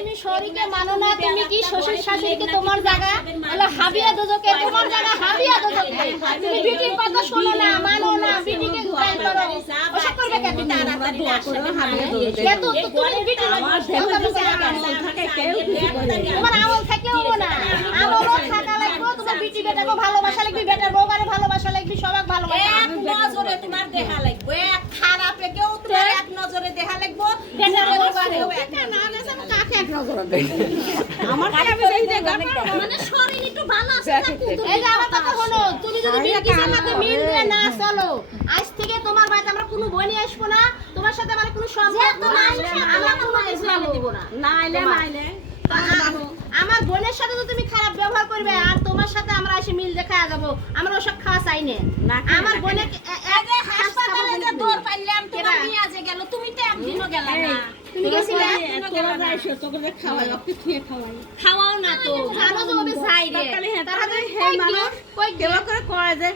তুমি শরীকে মানো না তুমি কি শ্বশুর শাশুড়িকে তোমার জায়গা? হলো হাবিয়া দোজকে তোমার জায়গা হাবিয়া দোজকে তুমি বিটির কথা শোনো না মানো না বিটিকে গাইড করো। ওসব করবে কেন তুমি? কে তো তো তুমি বিটি তোমার আমল থাকলেও হব না। আমলও থাকা লাগবে তোমার বিটি বেটাকে ভালোবাসা লাগবে বেটার বউকারে ভালোবাসা লাগবে সবাক ভালোবাসা এক নজরে তোমার দেহা লাগবে এক খারাপে কেউ তোমার এক নজরে দেহা লাগবে বেটার বউকারে এক নজরে। আমার কাছে এই যে মানে শরীর একটু ভালো আছে না এই যে আমার কথা শোনো তুমি যদি বিলকিসের সাথে মিল দিয়ে না চলো। আজ থেকে তোমার বাড়িতে আমরা কোনো বনি আসব না তোমার সাথে আমার কোনো সম্পর্ক নাই। আমরা কোনো ইসলাম দিব না। নাইলে নাইলে। তো আ- আমার বোনের সাথে তো তুমি খারাপ ব্যবহার করবে আর তোমার সাথে আমরা এসে মিল দেখা যাব। আমরা ওসব খাওয়া চাই না। না আমার না বোনে এই হাসপাতালে যে দৌড় পাইলাম তোমার নিয়ে যে গেল তুমি তো একদিনও গেলা না। তুমি গেছিলে? খাওয়াও না তো জানো যে ওবে যাই রে তারা তাহলে কই মানুষ কেবা করে কয় যে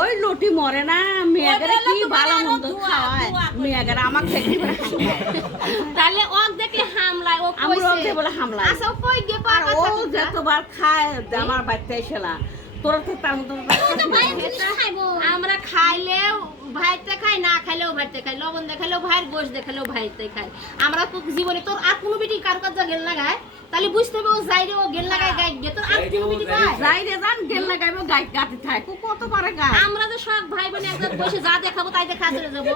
ওই লুটি মরে না মেয়েদের কি ভালো মন্দ খাওয়ায়। মেয়েদের আমাকে দেখি। তাহলে ওক দেখলে হামলায় ও আমার কইছে। ওকে বলে হামলায়। আচ্ছা কই কয় ও যতবার খায় আমার বাচ্চা এসে না তোরা তো তার মতো আমরা খাইলেও ভাইতে খাই না খাইলেও ভাইতে খাই লবণ দেখালেও ভাইয়ের গোশ দেখালেও ভাইতে খাই। আমরা তো জীবনে তোর আর কোনো বিটি কার গেল লাগায় তাহলে বুঝতে হবে ও যাই রে ও গেল লাগায় গাই গে তোর আর কোনো বিটি যাই রে। যান গেল লাগাইবো গাই গাতে থাকে ও কত পারে গায়? আমরা তো সব ভাই বোন একজন বসে যা দেখাবো তাই দেখা চলে যাব।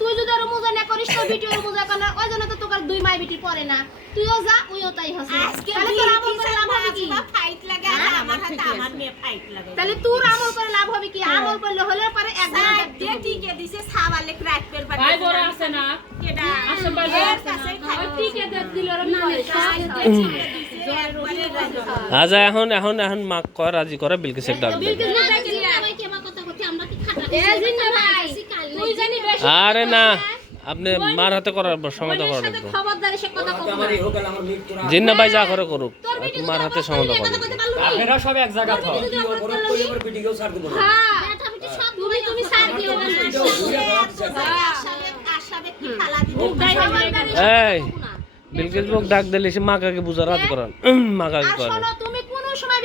তুই যদি ওর মজা না করিস তো বিটি ওর মজা করে না ওই জন্য দুই মাই বিটি পরে না। তুইও যা ওইও তাই হাসে। আজকে তাহলে তোর আমল করে লাভ হবে কি? ফাইট লাগে আর আমার হাতে আমার মেয়ে ফাইট লাগে। তাহলে তোর আমল করে লাভ হবে কি? আমল করলে হলে পরে একদিন সাইডে টিকে দিছে সাবালে ক্র্যাক পের পাটি ভাই বড় আছে না? কেডা? আসে আছে না? খাই টিকে দিল ওরা না, করে সাইডে টিকে দিছে একবারে রাজা। আজ এখন এখন এখন মাক কয় রাজি করে বিলকিসের ডাক দেবে। বিলকিস না দেখি এ জিন্না ভাই তুই জানি বেশি আরে না। আপনি মার হাতে করার সমাধান করা সাথে লাগবে খবরদারি সে কথা কব না জিন্না ভাই যা করে করুক মার হাতে সমাধান করা লাগবে আপনারা সব এক জায়গা থাও হ্যাঁ। তুমি তুমি সার দিও না। আশাবে কি খালা দিবে এই বিলকিস মুখ ডাক দিলে সে মা কাকে বুঝা রাজি করান। মা কাকে করেন।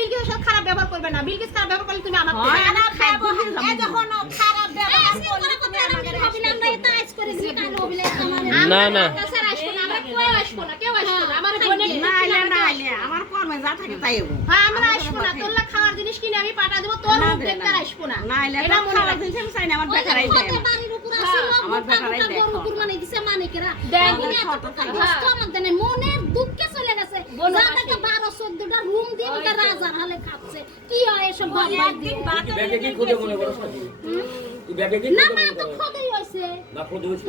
বিলকিসের সাথে খারাপ ব্যবহার করবে না। বিলকিস খারাপ ব্যবহার করলে তুমি আমাকে খারাপ ব্যবহার এ যখন খারাপ ব্যবহার করলে তুমি আমাকে না না স্যার আসব না আমরা কেউ আসব না কেউ আসব না। আমার বোনে নাইলে নাইলে আমার কর্মে যা থাকে তাই হব। হ্যাঁ আমরা আসব না তোর খাওয়ার জিনিস কিনে আমি পাঠা দেবো তোর মুখ দেখতে না। আসব না। নাইলে এটা মনে রাখিস। জিনিস আমি চাই না আমার বেকারাই দেয় না। আমার দেয় দেখ, মনের দুঃখে চলে গেছে। যা। টাকা বারো চোদ্দটা রুম দিয়ে ওটা রাজার হালে খাচ্ছে। কি হয় এসব বাদ বাদ দিয়ে? না মা তো খোদাই হয়েছে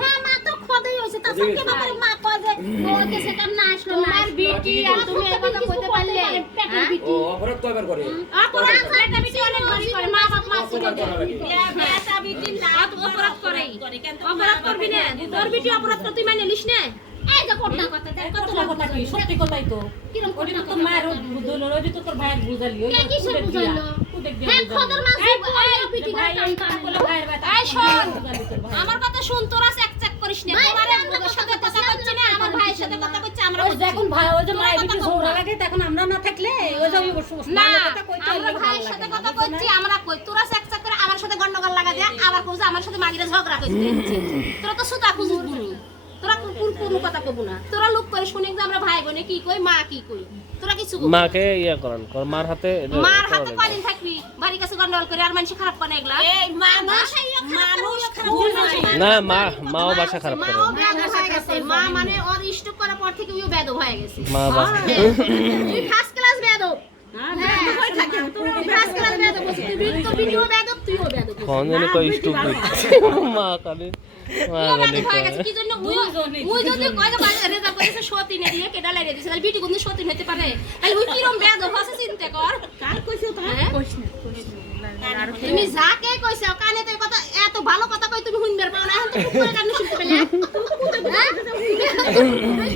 হ্যাঁ মা তো খোদাই হয়েছে তাছাড়া কে বাবার মা কয় যে ওকে সেটা না আসলো না। তোমার বিটি আর তুমি এই কথা কইতে পারলে? হ্যাঁ? বিটি। অপরাধ একটা বিটি অনেক বেশি করে মা বাপ মা ছিল বিটি না অপরাধ করে। অপরাধ করবি না? তোর বিটি অপরাধ করতে মানে নিস না? সত্যি কথাই তো। ওটি তো তোর মায়ের বুঝলো ওটি তো তোর ভাইয়ের বুঝালি। ওই। আমার কথা শুন তোরা চেক চেক করিস না। ভাই, তোমার ভাই, আমরা আমার সাথে কথা কথা না আমার ভাইয়ের সাথে কথা করছি আমরা যখন ভাই ওই যে মায়ের বিটি ঝগড়া লাগে তখন আমরা না থাকলে ওই যে না ভালো কথা কইতে আমরা ভাইয়ের সাথে কথা করছি আমরা কই? তোরা চেক চেক করে আমার সাথে গন্ডগোল লাগা দেয় আবার আমার সাথে মাগিরে ঝগড়া কইছে তোরা তো সুতা খুঁজিস তোরা কোন কোন কথা কব না? তোরা লোক করে শুনে যে আমরা ভাই বোনে কি কই মা কি কই? তোরা কিছু। মাকে ইয়া করান কর মার হাতে মার হাতে। কয়দিন থাকবি? বাড়ির কাছে গন্ডগোল করে আর মানুষ খারাপ করে এগুলা? এই মানুষ মানুষ না মা মাও বাসা খারাপ করে। মা মানে ওর স্টক করার পর থেকে ওই বেদ হয়ে গেছে। মা বাসা তুই ফার্স্ট ক্লাস বেদ হ্যাঁ, ব্যস্ত হয়ে থাকে। তুই ফার্স্ট ক্লাস বেদ বলছিস তুই বি- তোর ভিডিও বেদ তুইও বেদ কোন জানি কই স্টুপ মা কালি মা কালি কি জন্য? ওই ওই যদি কয় যে কয় রেজা করেছে সতীনে দিয়ে কেডা লাগিয়ে দিছে তাহলে বিটি কোন সতীন হতে পারে? তাহলে ওই কিরম বেদ হচ্ছে চিন্তা কর। কার কইছো তো? হ্যাঁ? না, তুমি যাকে কইছো কানে তো কথা এত ভালো কথা কই তুমি পাও না। এখন তো চুপ কানে শুনতে পেলে। হ্যাঁ?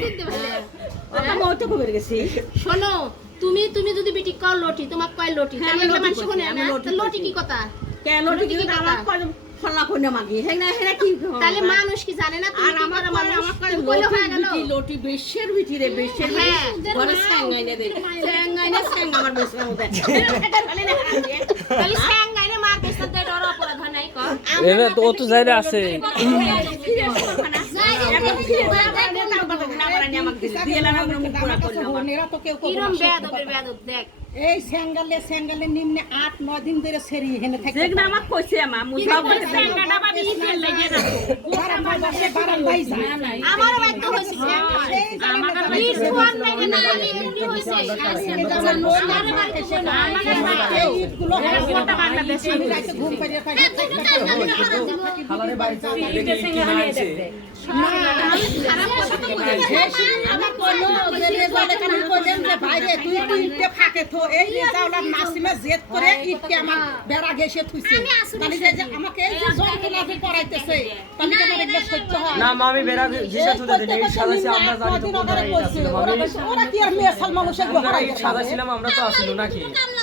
শুনতে পেলে। গেছি? শোনো তুমি তুমি যদি বিটি কর লটি তোমাক কয় লটি হ্যাঁ, তাহলে মানুষ আমি না লটি লটি কি কথা কেন লটি কি কি কথা? ফলা কইনা মাগি হেই না হেনা কি তাহলে মানুষ কি জানে না তুমি আর আমার করো আমার মানুষ? আমার করে বললে হয়ে গেল। লোটি লোটি বেশের ভিতরে বেশের হ্যাঁ। ঘরে স্যাঙ্গাইনে দে স্যাঙ্গাইনে স্যাঙ্গ আমার বেশের মধ্যে তাহলে স্যাঙ্গাইরে মার পেছন দিয়ে ডর অপরাধ নাই কর। এটা তো তো যাইরা আছে এখন ফিরে না না না বাড়ানি আমাকে দিছে দিয়ে না আমরা মুখ পুরা বোনেরা তো কেউ কিরম বেয়াদবের বেয়াদব দেখ। এই স্যাঙ্গালে স্যাঙ্গালে নিম্নে আট নয় দিন ধরে সেরি হেনে থাকে দেখ না আমার কইছে আমা মুসাও করে স্যাঙ্গাটা বাড়ি ফেল লাগে না বারান্দায় বসে বারান্দায় যায়। আমারও বাধ্য হয়েছে স্যাঙ্গাই। সেই জানে না বিষ খোয়ার নাই রে না, আমি এমনি হয়েছে। এই জানে লোক আর মা এসে না, এই ইটগুলো গোটা বাংলাদেশে আমি রাতে ঘুম পাড়িয়ে পাই না। ইটে সেঙ্গা হানিয়ে দেখবে আমার কইলো যে রেজাল্টে কারণ কইলেন যে ভাইরে তুই তুই ইটে ফাঁকে থো এই রেজাল্টার নাসিমে জেদ করে ইটকে আমার বেড়া ঘেসে থুইছে। তাহলে যে যে আমাকে এই যে যন্ত্রণা যে করাইতেছে তাহলে কি আমার এগুলো সহ্য হয়? না মা বেড়া ঘিসা তুলে দিই এই সাদা আমরা জানি তো কোন জায়গায় এটা ওরা কি আর মেয়ে সাল মানুষ এগুলো আমরা হারাই এই সাদা ছিলাম আমরা তো আসিল নাকি?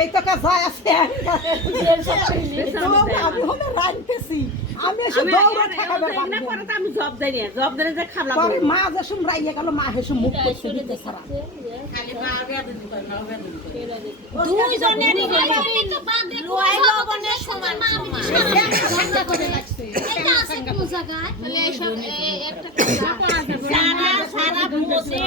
এই তো কা যায় আছে। আমি হলে রাইতেছি। আমি এসে আমি দৌড়ে ঠেকাবে না পরে তো আমি জব দেই না। জব যে খাবলা পরে মা যে শুন রাইয়ে গেল মা হেসে মুখ করছে দিতে সারা। দুইজনেরই রোয়াইলো বনে সমান সমান। করে রাখছে। এটা আছে কোন জায়গায়? তাহলে এইসব একটা সারা সারা বুঝে